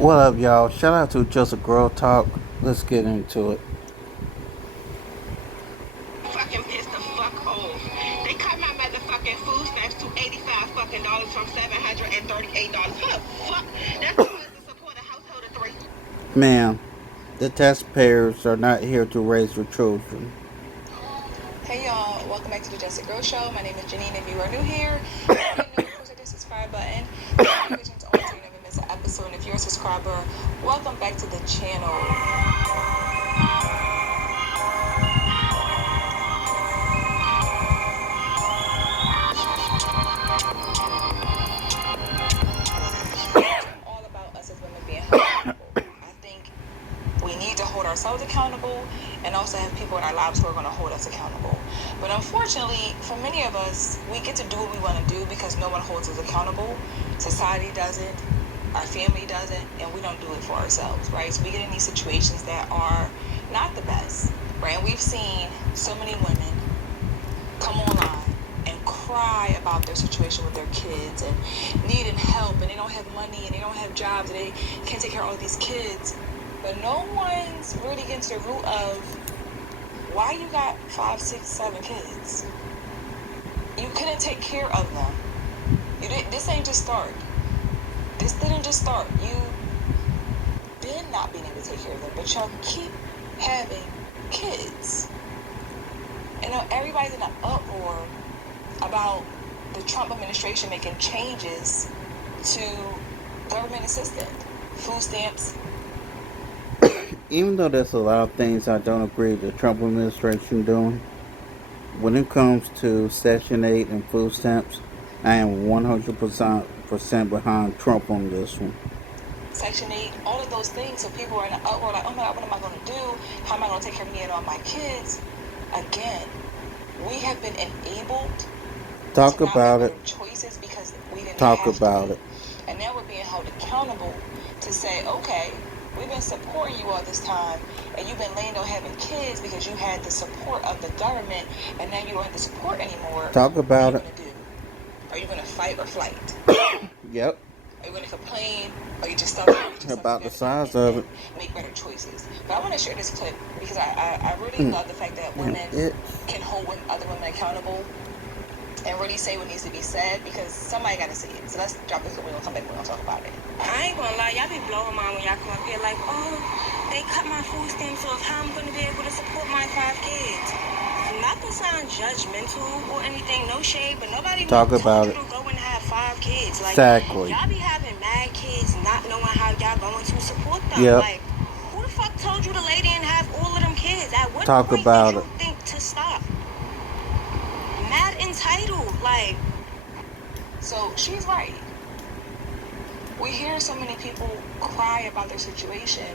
What up, y'all? Shout out to Just a Girl Talk. Let's get into it. Fucking pissed the fuck off. They cut my motherfucking food stamps to $85 fucking dollars from $738. What the fuck? That's supposed to support a household of three. Ma'am, the taxpayers are not here to raise your children. Hey y'all, welcome back to the Jessica Girl Show. My name is Janine. If you are new here, if you're new, of course, hit the subscribe button. Notifications on so you never miss an episode. And if you're a subscriber, welcome back to the channel. All about us as women being held accountable. I think we need to hold ourselves accountable and also have people in our lives who are going to hold us accountable. But unfortunately, for many of us, we get to do what we want to do because no one holds us accountable. Society doesn't, our family doesn't, and we don't do it for ourselves, right? So we get in these situations that are not the best, right? And we've seen so many women come online and cry about their situation with their kids and needing help, and they don't have money and they don't have jobs and they can't take care of all these kids. But no one's really getting to the root of why you got 5, 6, 7 kids. You couldn't take care of them. This ain't just start. This didn't just start. You been not being able to take care of them, but y'all keep having kids. And now everybody's in an uproar about the Trump administration making changes to government assistance, food stamps. Even though there's a lot of things I don't agree with the Trump administration doing, when it comes to Section 8 and food stamps, I am 100% behind Trump on this one. Section 8, all of those things. So people are in an uproar like, oh my God, what am I going to do? How am I going to take care of me and all my kids? Again, we have been enabled Talk to not about make it. better choices because we didn't Talk have about to. it. And now we're being held accountable to say, okay, we've been supporting you all this time, and you've been laying on having kids because you had the support of the government, and now you don't have the support anymore. Talk about it. What are you going to do? Are you going to fight or flight? Yep. Are you going to complain, or you just About the size of it. make better choices? But I want to share this clip because I really love the fact that women can hold other women accountable and really say what needs to be said because somebody got to say it. So let's drop this clip. We're going to come back and we're going to talk about it. I ain't gonna lie, y'all be blowing mine when y'all come up here like, oh, they cut my food stamps off. How I'm gonna be able to support my 5 kids? Not to sound judgmental or anything, no shade, but nobody Talk told about you it. to go and have 5 kids. Like, Exactly. y'all be having mad kids, not knowing how y'all going to support them. Yep. Like, who the fuck told you to lay there and have all of them kids? At what Talk point about did you it. think to stop? Mad entitled, like. So she's right. We hear so many people cry about their situation,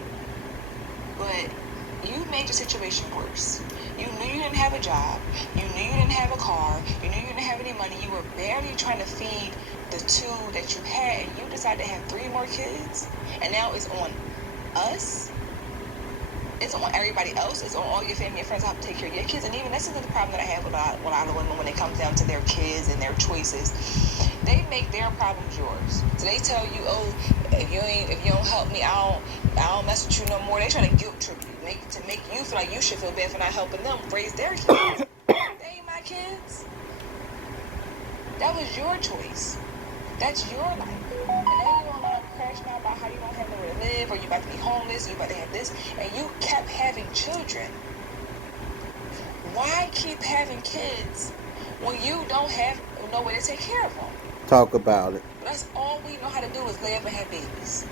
but you made your situation worse. You knew you didn't have a job. You knew you didn't have a car. You knew you didn't have any money. You were barely trying to feed the 2 that you had, and you decided to have 3 more kids. And now it's on us. It's on everybody else. It's on all your family and friends how to take care of your kids. And even this is the problem that I have with a lot of women when it comes down to their kids and their choices. They make their problems yours. So they tell you, oh, if you don't help me, I don't mess with you no more. They try to guilt trip you, to make you feel like you should feel bad for not helping them raise their kids. They ain't my kids. That was your choice. That's your life. And then you don't want to crash out about how you don't have nowhere to live, or you about to be homeless, or you about to have this, and you kept having children. Why keep having kids when you don't have no way to take care of them? Talk about it. That's all we know how to do is live and have babies.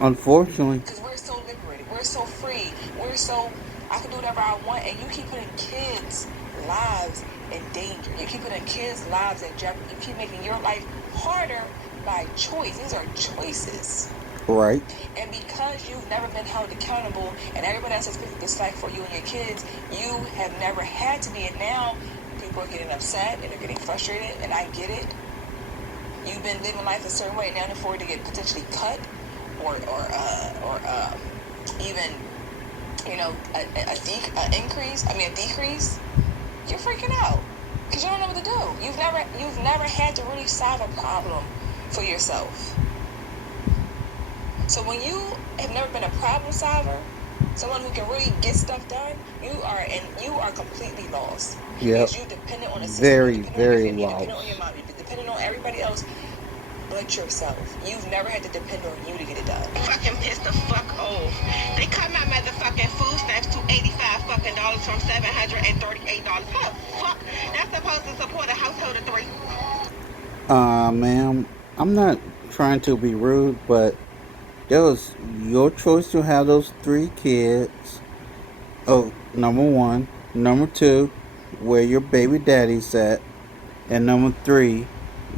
Unfortunately. Because we're so liberated. We're so free. We're so, I can do whatever I want. And you keep putting kids' lives in danger. You keep putting kids' lives in jeopardy. You keep making your life harder by choice. These are choices. Right. And because you've never been held accountable and everybody else has picked this fight for you and your kids, you have never had to be. And now people are getting upset and they're getting frustrated. And I get it. You've been living life a certain way, now therefore to get potentially cut or even, you know, a decrease, you're freaking out because you don't know what to do. You've never had to really solve a problem for yourself. So when you have never been a problem solver, someone who can really get stuff done, you are completely lost. Yep. Because you dependent on a system, you Very, dependent on your very family, you dependent on your lost. mom, you dependent on everybody else but yourself. You've never had to depend on you to get it done. Fucking pissed the fuck off. They cut my motherfucking food stamps to $85 fucking dollars from $738. How the fuck that's supposed to support a household of three? Ma'am, I'm not trying to be rude, but that was your choice to have those three kids. Oh, number one. Number two, where your baby daddy's at. And number three,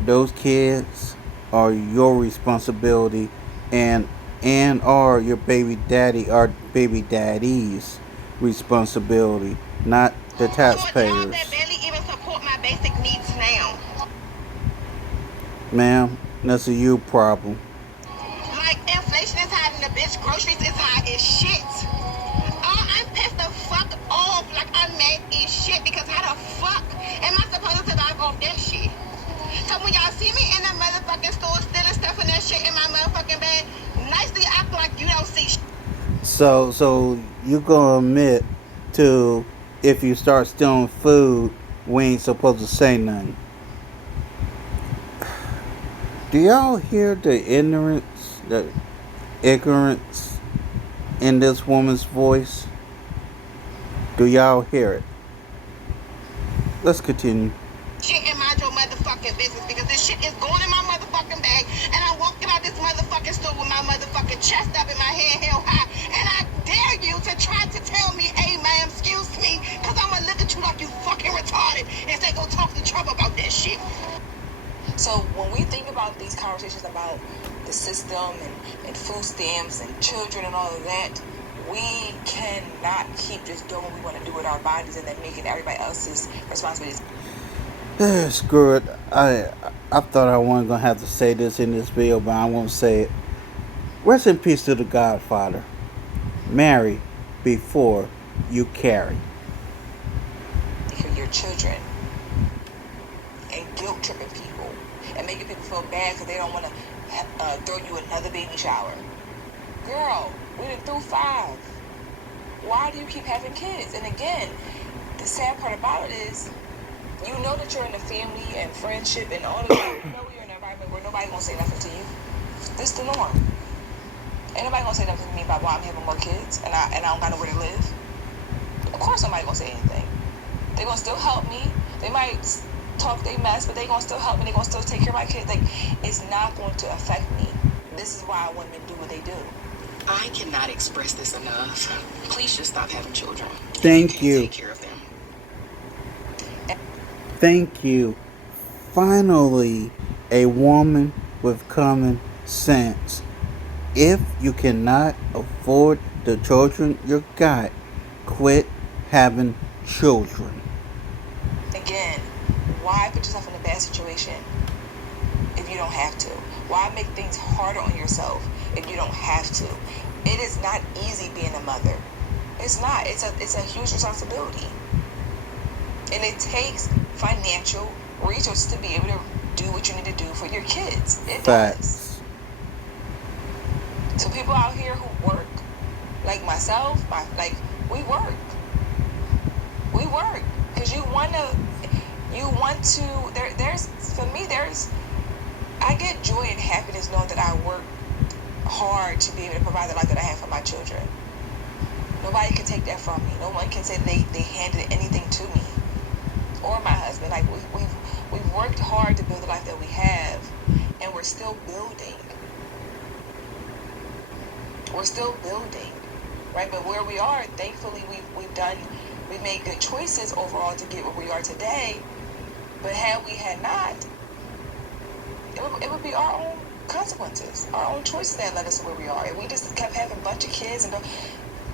those kids are your responsibility and are your baby daddy or baby daddy's responsibility, not the For a job that taxpayers. barely even support my basic needs now. Ma'am, that's a you problem. Like inflation is high and the bitch groceries is high as shit. Oh, I'm pissed the fuck off. Like I'm mad as shit because how the fuck am I supposed to survive off that shit? So when y'all see me in the motherfucking store stealing stuff and that shit in my motherfucking bag, nicely act like you don't see shit. So you gonna admit to if you start stealing food, we ain't supposed to say nothing. Do y'all hear the ignorance in this woman's voice? Do y'all hear it? Let's continue. Shit and mind your motherfucking business because this shit is going in my motherfucking bag and I'm walking out this motherfucking store with my motherfucking chest up and my head held high and I dare you to try to tell me, hey ma'am, excuse me, because I'm gonna look at you like you fucking retarded and say go talk to Trump about that shit. So when we think about these conversations about the system and food stamps and children and all of that, we cannot keep just doing what we want to do with our bodies and then making everybody else's responsibilities. Screw it. I thought I wasn't gonna have to say this in this video, but I won't say it. Rest in peace to the Godfather. Marry before you carry. For your children and guilt tripping people and making people feel bad because they don't want to throw you another baby shower. Girl, we done through 5. Why do you keep having kids? And again, the sad part about it is you know that you're in a family and friendship and all of that. You know you're in an environment where nobody's going to say nothing to you. This is the norm. Ain't nobody going to say nothing to me about why I'm having more kids and I don't got nowhere to live. Of course somebody going to say anything. They're going to still help me. They might talk they mess, but they're going to still help me. They're going to still take care of my kids. Like, it's not going to affect me. This is why women do what they do. I cannot express this enough. Please just stop having children. Thank you. Take care of them. Thank you. Finally, a woman with common sense. If you cannot afford the children you got, quit having children. Again, why put yourself in a bad situation if you don't have to? Why make things harder on yourself if you don't have to? It is not easy being a mother. It's not. It's a huge responsibility. And it takes financial resources to be able to do what you need to do for your kids. It does. Facts. So people out here who work, like myself, we work. We work. Because you want to, I get joy and happiness knowing that I work hard to be able to provide the life that I have for my children. Nobody can take that from me. No one can say they handed anything to me or my husband. Like we've worked hard to build the life that we have, and we're still building. We're still building, right? But where we are, thankfully, we've made good choices overall to get where we are today. But had we had not, it would be our own consequences, our own choices that led us to where we are. If we just kept having a bunch of kids, and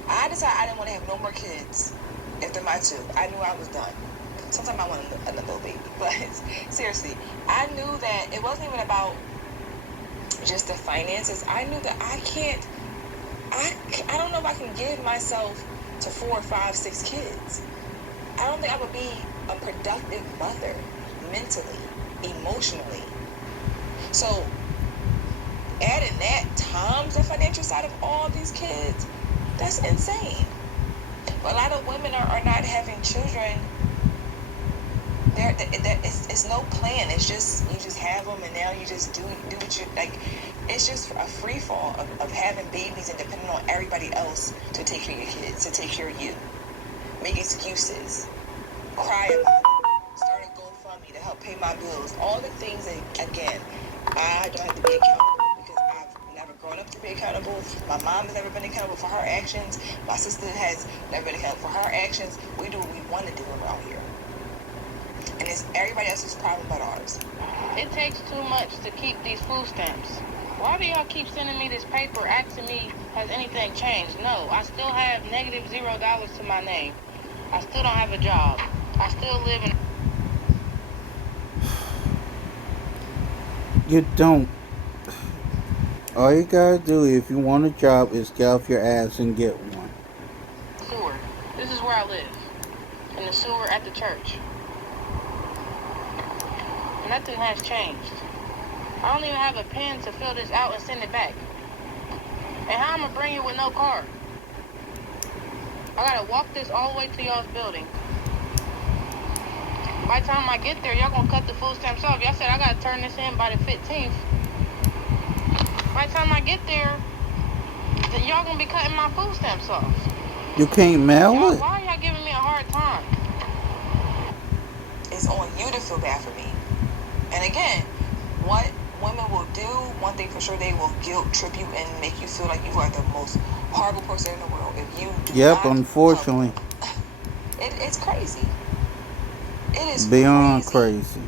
I decided I didn't want to have no more kids after my 2. I knew I was done. Sometimes I want another little baby, but seriously, I knew that it wasn't even about just the finances. I knew that I don't know if I can give myself to 4, 5, 6 kids. I don't think I would be a productive mother mentally, emotionally. So adding that times the financial side of all these kids, that's insane. But a lot of women are not having children. It's no plan. It's just you just have them, and now you just do what you like. It's just a free fall of having babies and depending on everybody else to take care of your kids, to take care of you. Make excuses, cry about it, start a GoFundMe to help pay my bills. All the things that, again, I don't have to be accountable because I've never grown up to be accountable. My mom has never been accountable for her actions. My sister has never been accountable for her actions. We do what we want to do around here. And it's everybody else's problem but ours. It takes too much to keep these food stamps. Why do y'all keep sending me this paper asking me, has anything changed? No, I still have negative $0 to my name. I still don't have a job. I still live in... You don't. All you gotta do if you want a job is get off your ass and get one. sewer. This is where I live. In the sewer at the church. Nothing has changed. I don't even have a pen to fill this out and send it back. And how I'm gonna bring it with no car? I gotta walk this all the way to y'all's building. By the time I get there, y'all gonna cut the food stamps off. Y'all said I gotta turn this in by the 15th. By the time I get there, y'all gonna be cutting my food stamps off. You can't mail Y'all, it? why are y'all giving me a hard time? It's on you to feel bad for me. And again, what women will do, one thing for sure, they will guilt trip you and make you feel like you are the most horrible person in the world if you do Yep, not unfortunately. it's crazy. It is Beyond crazy.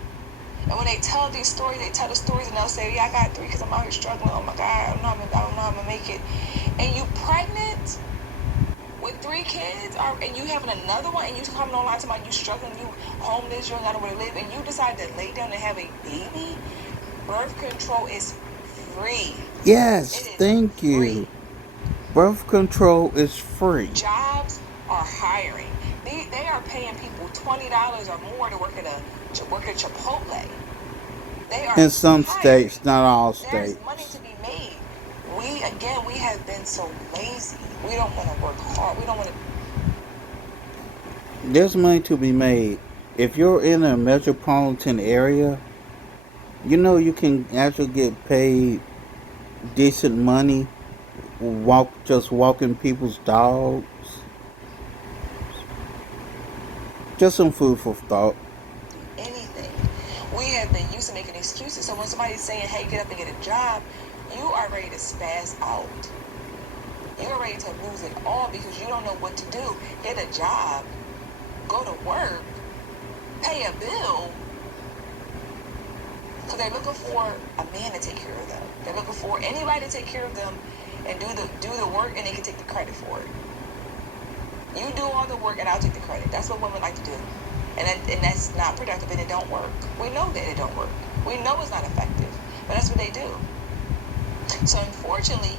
And when they tell these stories, they tell the stories and they'll say, yeah, I got 3 because I'm out here struggling. Oh my God, I don't know how I'm going to make it. And you pregnant with 3 kids and you having another one and you coming online talking about you struggling, you homeless, you don't got nowhere to live, and you decide to lay down and have a baby. Birth control is free. Yes, thank you. Free. Birth control is free. Jobs are hiring. They are paying people $20 or more to work at Chipotle. They are In some hiring. states, not all states. There's money to be made. We have been so lazy. We don't want to work hard. We don't want to. There's money to be made. If you're in a metropolitan area, you know you can actually get paid decent money just walking people's dogs. Just some food for thought. Anything. We have been used to making excuses. So when somebody's saying, hey, get up and get a job, you are ready to spaz out. You are ready to lose it all because you don't know what to do. Get a job, go to work, pay a bill. Because they're looking for a man to take care of them. They're looking for anybody to take care of them and do the work, and they can take the credit for it. You do all the work and I'll take the credit. That's what women like to do. And that's not productive and it don't work. We know that it don't work. We know it's not effective. But that's what they do. So unfortunately,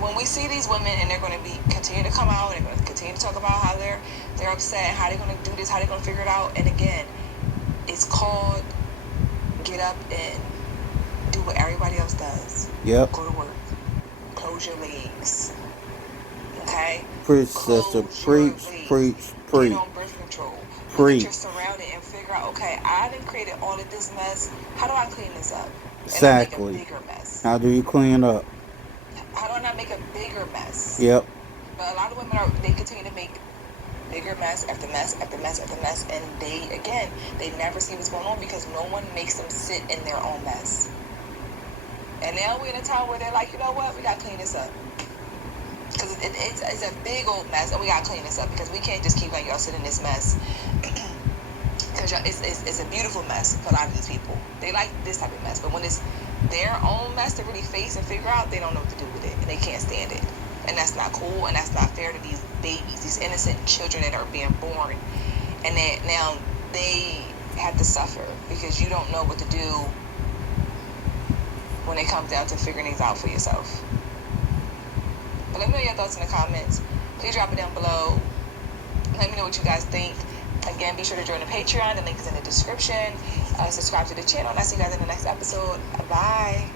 when we see these women and they're going to continue to come out, they're going to continue to talk about how they're upset, how they're going to do this, how they're going to figure it out. And again, it's called get up and do what everybody else does. Yep. Go to work. Close your legs. Okay? Preach, sister. Preach. Get on birth control. Preach. Look at your surrounding and figure out, okay, I done created all of this mess. How do I clean this up? Exactly. And I make a bigger mess. How do you clean up? How do I not make a bigger mess? Yep. But a lot of women they continue to make bigger mess after mess after mess after mess, and they never see what's going on because no one makes them sit in their own mess. And now we're in a time where they're like, you know what, we gotta clean this up. Because it's a big old mess, and we gotta clean this up because we can't just keep letting y'all sit in this mess. Because it's a beautiful mess for a lot of these people. They like this type of mess, but when it's their own mess to really face and figure out, they don't know what to do with it, and they can't stand it. And that's not cool, and that's not fair to these babies, these innocent children that are being born, and that now they have to suffer because you don't know what to do when it comes down to figuring things out for yourself. But let me know your thoughts in the comments. Please drop it down below. Let me know what you guys think. Again, be sure to join the Patreon. The link is in the description. Subscribe to the channel, and I'll see you guys in the next episode. Bye.